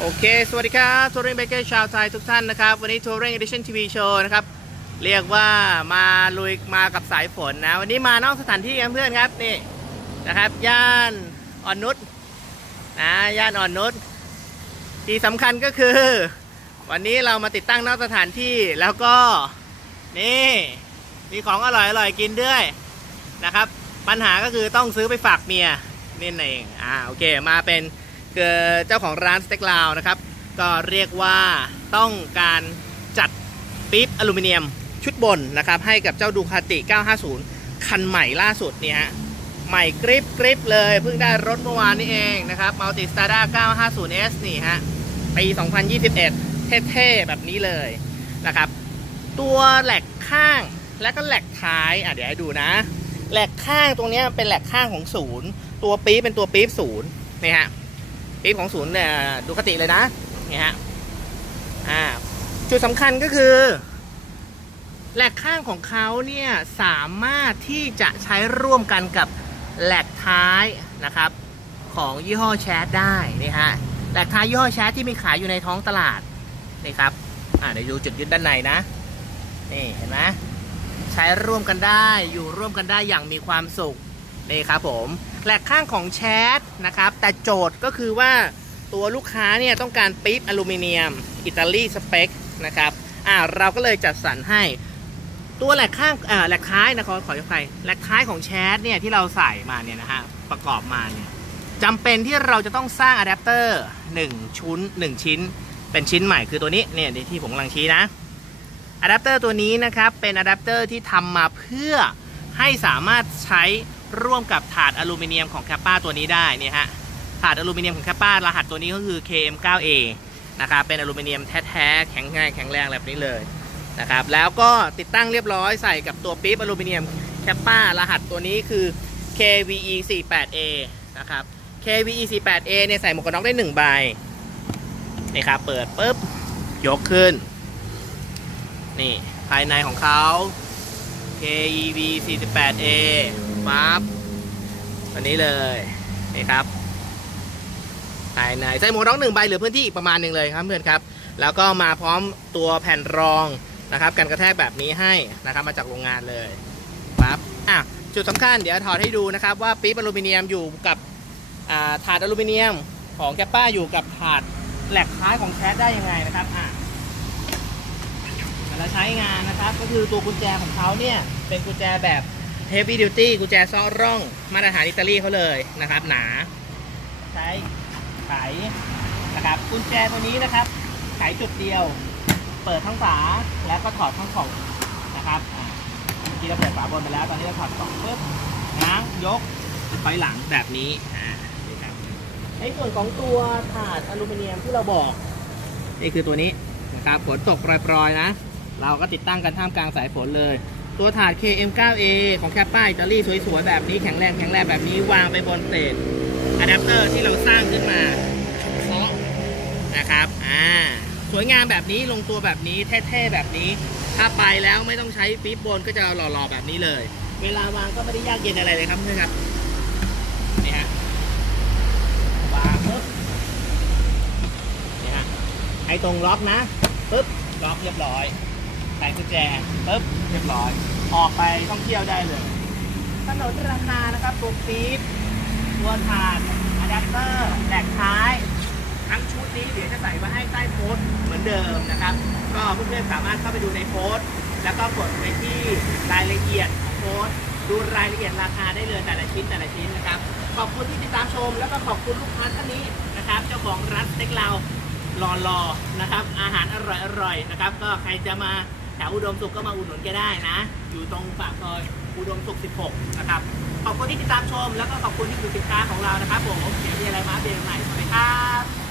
โอเค สวัสดีครับทัวริงเบเกอร์ชาวไทยทุกท่านนะครับ วันนี้ทัวริงเอดิชั่นทีวีโชว์นะครับ เรียกว่ามาลุยมากับสายฝนนะ วันนี้มานอกสถานที่กันเพื่อนครับ นี่นะครับ ย่านอ่อนนุชนะ ย่านอ่อนนุชที่สำคัญก็คือ วันนี้เรามาติดตั้งนอกสถานที่แล้วก็ นี่ มีของอร่อยอร่อยกินด้วยนะครับ ปัญหาก็คือต้องซื้อไปฝากเมียนี่เองอ่าโอเคมาเป็น เจ้าของร้านสเต็กลาวนะครับ ก็เรียกว่าต้องการจัดปี๊บอลูมิเนียมชุดบนนะครับ ให้กับเจ้าดูคาติ 950 คันใหม่ล่าสุดเนี่ยฮะใหม่กริปกริปเลย เพิ่งได้รถเมื่อวานนี้เองนะครับ Multi Strada 950S นี่ฮะปี 2021 เท่ๆ แบบนี้เลยนะครับ ตัวแหลกข้างและก็แหลกท้ายอะเดี๋ยวให้ดูนะ แหลกข้างตรงนี้เป็นแหลกข้างของศูนย์ตัวปี๊บเป็นตัวปี๊บศูนย์นี่ฮะ ปี๊บของศูนย์เนี่ยดูคติเลยนะนี่ฮะอ่าจุดสำคัญก็คือแหลกข้างของเขาเนี่ยสามารถที่จะใช้ร่วมกันกับแหลกท้ายนะครับ ของยี่ห้อแชทได้นี่ฮะแหลกท้ายยี่ห้อแชทที่มีขายอยู่ในท้องตลาดนี่ครับอ่าเดี๋ยวดูจุดยึดด้านในนะนี่เห็นไหมใช้ร่วมกันได้อยู่ร่วมกันได้อย่างมีความสุขนี่ครับผม แหลกข้างของแชทนะครับ แต่โจทย์ก็คือว่าตัวลูกค้าเนี่ยต้องการปี๊บอลูมิเนียม อิตาลีสเปคนะครับอ่าเราก็เลยจัดสรรให้ตัวแหลกข้างอ่าแหลกท้ายนะขอขออภัยแหลกท้ายของแชทเนี่ยที่เราใส่มาเนี่ยนะฮะประกอบมาเนี่ยจำเป็นที่เราจะต้องสร้างอะแดปเตอร์1ชุ้น1 ชิ้น เป็นชิ้นใหม่คือตัวนี้เนี่ยที่ผมกำลังชี้นะอะแดปเตอร์ตัวนี้นะครับเป็นอะแดปเตอร์ที่ทำมาเพื่อให้สามารถใช้ ร่วมกับถาดอลูมิเนียมของแคปป้าตัวนี้ได้เนี่ยฮะถาดอลูมิเนียมของแคปป้ารหัสตัวนี้ก็คือ KM9A นะครับเป็นอลูมิเนียมแท้ๆแข็งง่ายแข็งแรงแบบนี้เลยนะครับแล้วก็ติดตั้งเรียบร้อยใส่กับตัวปี๊บอลูมิเนียมแคปป้ารหัสตัวนี้คือ KVE48A นะครับ KVE48A เนี่ยใส่หมวกกันน็อกได้1ใบนี่ครับเปิดปุ๊บยกขึ้น นี่ภายในของเขา KEV 48A ปั๊บตัวนี้เลยนี่ครับภายในใส่หมวกน็อกหนึ่งใบเหลือพื้นที่ประมาณหนึ่งเลยครับเพื่อนครับ แล้วก็มาพร้อมตัวแผ่นรองนะครับกันกระแทกแบบนี้ให้นะครับมาจากโรงงานเลยปั๊บอะจุดสำคัญเดี๋ยวถอดให้ดูนะครับว่าปี๊บอลูมิเนียมอยู่กับอ่าถาดอลูมิเนียมของแกป้าอยู่กับถาดแหลกท้ายของแชทได้ยังไงนะครับอะเวลาใช้งานนะครับก็คือตัวกุญแจของเขาเนี่ยเป็นกุญแจแบบ heavy duty กุญแจซ้อร่องมาตรฐานอิตาลีเขาเลยนะครับ หนา ใช้ไขนะครับกุญแจตัวนี้นะครับไขจุดเดียว เปิดทั้งฝาแล้วก็ถอดทั้งกล่องนะครับเมื่อกี้เราเปิดฝาบนไปแล้ว ตอนนี้เราถอดกล่องปุ๊บง้างยกถอยหลังแบบนี้อ่านี่ครับในส่วนของตัวถาดอลูมิเนียมที่เราบอก นี่คือตัวนี้นะครับฝนตกปรอยๆนะ เราก็ติดตั้งกันท่ามกลางสายฝนเลย ตัวถาด KM9A ของแคปป้าอิตาลีสวยๆ แบบนี้แข็งแรงแข็งแรงแบบนี้วางไปบนเศษอะแดปเตอร์ที่เราสร้างขึ้นมาเพราะนะครับอ่าสวยงามแบบนี้ลงตัวแบบนี้เท่ๆแบบนี้ ถ้าไปแล้วไม่ต้องใช้ปี๊บบนก็จะหล่อๆแบบนี้เลย เวลาวางก็ไม่ได้ยากเย็นอะไรเลยครับเพื่อนครับนี่ฮะวางปุ๊บนี่ฮะไอ้ตรงล็อกนะปุ๊บล็อกเรียบร้อย ใส่กุญแจปุ๊บเรียบร้อย ออกไปท่องเที่ยวได้เลยถนนราคานะครับตัวปี๊บตัวถาดอะแดปเตอร์แหลกท้าย ทั้งชุดนี้เดี๋ยวจะใส่มาให้ใต้โพสต์เหมือนเดิมนะครับ ก็เพื่อนๆสามารถเข้าไปดูในโพสต์แล้วก็กดไปที่รายละเอียดของโพสต์ดูรายละเอียดราคาได้เลยแต่ละชิ้นแต่ละชิ้นนะครับ ขอบคุณที่ติดตามชม แล้วก็ขอบคุณลูกค้าท่านนี้นะครับ เจ้าของร้านเต็กเรารอๆนะครับ อาหารอร่อยๆนะครับ ก็ใครจะมา แถวอุดมสุขก็มาอุดหนุนแกได้นะ อยู่ตรงปากซอยอุดมสุข 16 นะครับ ขอบคุณที่ติดตามชม แล้วก็ขอบคุณที่ดูสินค้าของเรานะครับผมเดี๋ยวมีอะไรมาเดตใหม่สวัสดีครับ